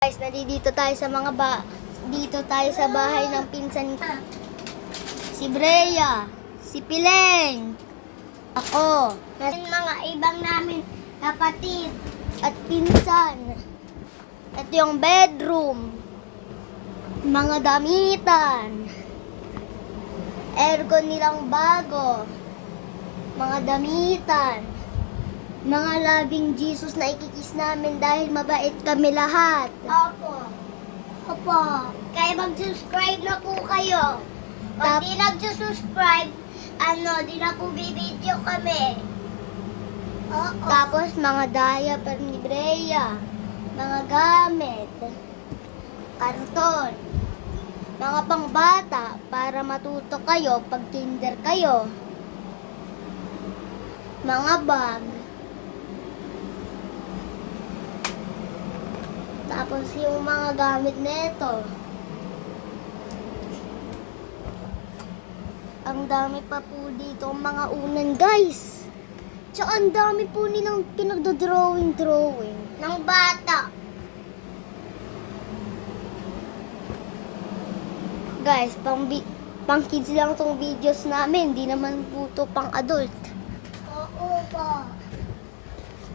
Guys, nandito tayo sa mga ba... Dito tayo sa bahay ng pinsan. Si Brea, si Pileng, ako, at mga ibang namin kapatid at pinsan. At yung bedroom, mga damitan, aircon nilang bago, mga damitan, mga labing Jesus na ikikis namin dahil mabait kami lahat. Opo. Opo. Kaya mag-subscribe na po kayo. Pag Tap- di nag-subscribe, ano, di na po bibidyo kami. Oo. Tapos mga diaper ni Brea, mga gamit, karton, mga pangbata para matuto kayo pag kinder kayo, mga bag, tapos yung mga gamit nito. Ang dami pa po dito mga unan guys. Tsaka ang dami po nilang pinagdodrawing-drawing. Ng bata. Guys, pang, pang kids lang tong videos namin. Di naman po to pang adult. Oo po.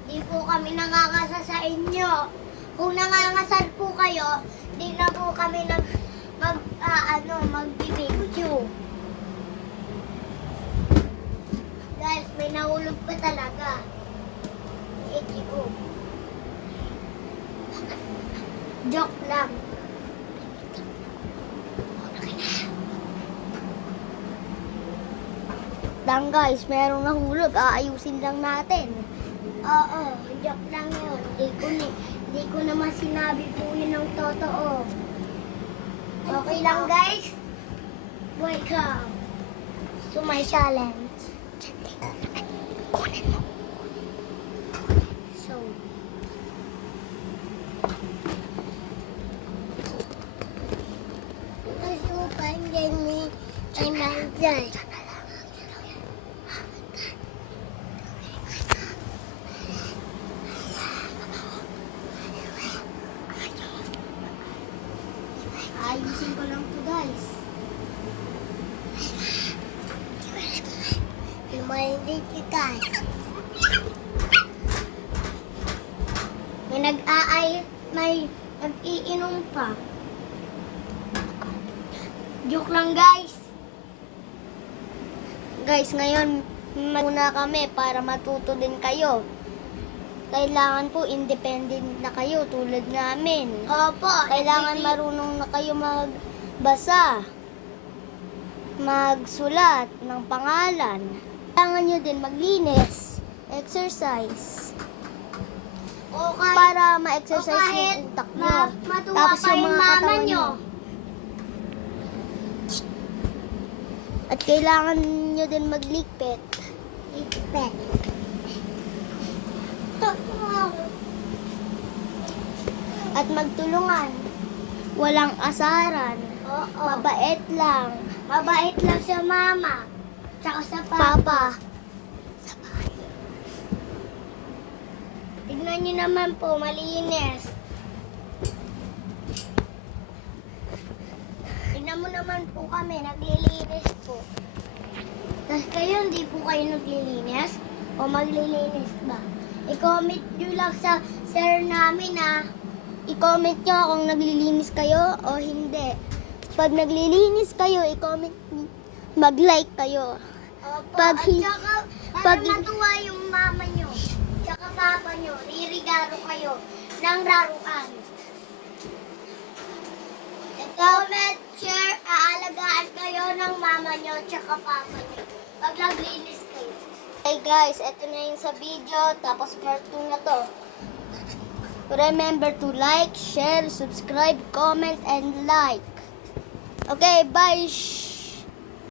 Di po kami nangangasa sa inyo. Kung nangangasal po kayo, di na po kami nag mag ah, ano, magbibidyo. Guys, may nahulog pa talaga. Ichigo. Joke lang. Lang guys, merong nahulog. Aayusin lang natin. Oo, joke lang yun. Di ko, ni, di ko naman sinabi po yun ng totoo. Okay lang guys? Welcome to my challenge. Kunin mo. So, Masupan din ni ay nandyan. Ayusin ko lang to guys. Reminded you guys. May nag-aay, may nag-iinom pa. Joke lang guys. Guys, ngayon muna kami para matuto din kayo. Kailangan po independent na kayo tulad namin. Opo. Kailangan marunong na kayo magbasa, magsulat ng pangalan. Kailangan nyo din maglinis, exercise, O kahit, para o ma-exercise kahit yung utak nyo. ma- Tapos yung mga katawan nyo. At kailangan nyo din maglikpit. Ipet. At magtulungan. Walang asaran. Oo. Mabait lang. Mabait lang sa mama. Tsaka sa papa. Papa. Tignan nyo naman po, malinis. Tignan mo naman po kami, naglilinis po. Tapos kayo, hindi po kayo naglilinis? O maglilinis ba? I-comment nyo lang sa sir namin ah. I-comment nyo kung naglilinis kayo o hindi. Pag naglilinis kayo, i-comment. Mag-like kayo. Opo, Pag at hi- saka, para pag- matuwa yung mama nyo, tsaka papa nyo, ririgaro kayo ng laruan. Comment, share, aalagaan kayo ng mama nyo, tsaka papa nyo. Pag naglinis kayo. Hey guys, eto na yung sa video. Tapos part 2 na to. Remember to like, share, subscribe, comment, and like. Okay, bye!